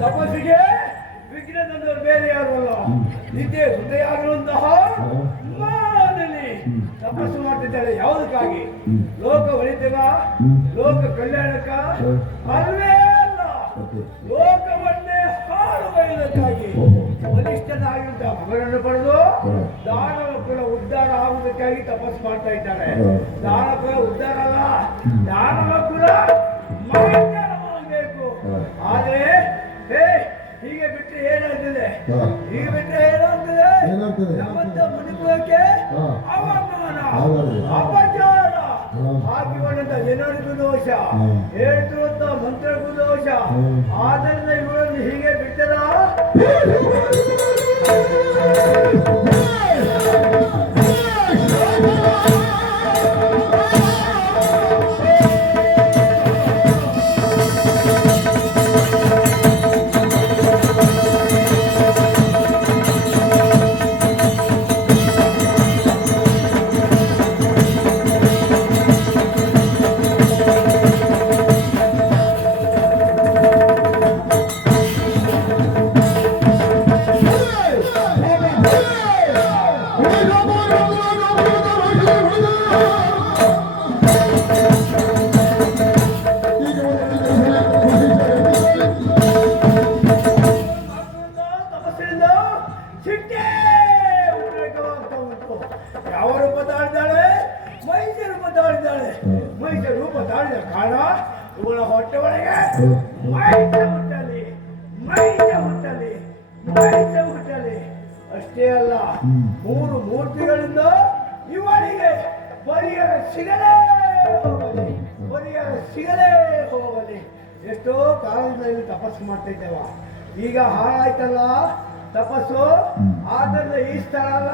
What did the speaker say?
ತಪಸ್ಸಿಗೆ ವಿಘ್ನ ತಂದವರು ಬೇರೆ ಯಾರು ಅಲ್ಲ, ನಿದ್ದೆ ಸುದ್ದಿಯಾಗಿರುವಂತಹ ಮಾನಲಿ ತಪಸ್ಸು ಮಾಡ್ತಿದ್ದಾಳೆ. ಯಾವುದಕ್ಕಾಗಿ? ಲೋಕ ಒಳಿತಗ, ಲೋಕ ಕಲ್ಯಾಣಕ್ಕ ಅಲ್ವೇ ಅಲ್ಲ, ಲೋಕವನ್ನೇ ಹಾಳುವುದಕ್ಕಾಗಿ ಬಲಿಷ್ಠನಾಗಿರುವಂತಹ ಮಗನನ್ನು ಪಡೆದು ದಾನವ ಕುಲ ಉದ್ಧಾರ ಆಗುವುದಕ್ಕಾಗಿ ತಪಸ್ಸು ಮಾಡ್ತಾ ಇದ್ದಾಳೆ. ದಾನ ಕುಲ ಉದ್ಧಾರ ಅಲ್ಲ, ದಾನವ ಕುಲ ಮಾಡಬೇಕು. ಆದ್ರೆ ಹೀಗೆ ಬಿಟ್ಟರೆ ಏನಾಗ್ತದೆ? ಹೀಗೆ ಬಿಟ್ಟರೆ ಏನಾಗ್ತದೆ? ನಮ್ಮಂತ ಮನುಕುಲಕ್ಕೆ ಅವಮಾನ, ಅಪಚಾರ, ಹಾಕಿಕೊಂಡಂತ ಜನರಿಗೂ ದೋಷ, ಹೇಳ್ತಿರುವಂತ ಮಂತ್ರಕ್ಕೂ ದೋಷ. ಆದ್ದರಿಂದ ಇವುಗಳನ್ನು ಹೀಗೆ ಬಿಟ್ಟರ ಯಾವ ರೂಪ ತಾಳಿದ್ದಾಳೆ? ಮೈಷ ರೂಪ ತಾಳಿದ್ದಾಳೆ. ಮೈಷ ರೂಪ ತಾಳಿದ ಕಾರಣ ಇವಳ ಹೊಟ್ಟೆ ಒಳಗೆ ಮೈಷ ಹುಟ್ಟಲಿ, ಮೈಷ ಹುಟ್ಟಲಿ, ಮೈಷ ಹುಟ್ಟಲಿ. ಅಷ್ಟೇ ಅಲ್ಲ, ಮೂರು ಮೂರ್ತಿಗಳಿಂದ ಇವಳಿಗೆ ಪರಿಹಾರ ಸಿಗಲೇ ಹೋಗಲಿ, ಪರಿಹಾರ ಸಿಗಲೇ ಹೋಗಲಿ. ಎಷ್ಟೋ ಕಾಲದಿಂದ ಇಲ್ಲಿ ತಪಸ್ಸು ಮಾಡ್ತಾ ಇದ್ದೇವ, ಈಗ ಹಾಳಾಯ್ತಲ್ಲ ತಪಸ್ಸು. ಆದ್ದರಿಂದ ಈ ಸ್ಥಳ ಅಲ್ಲ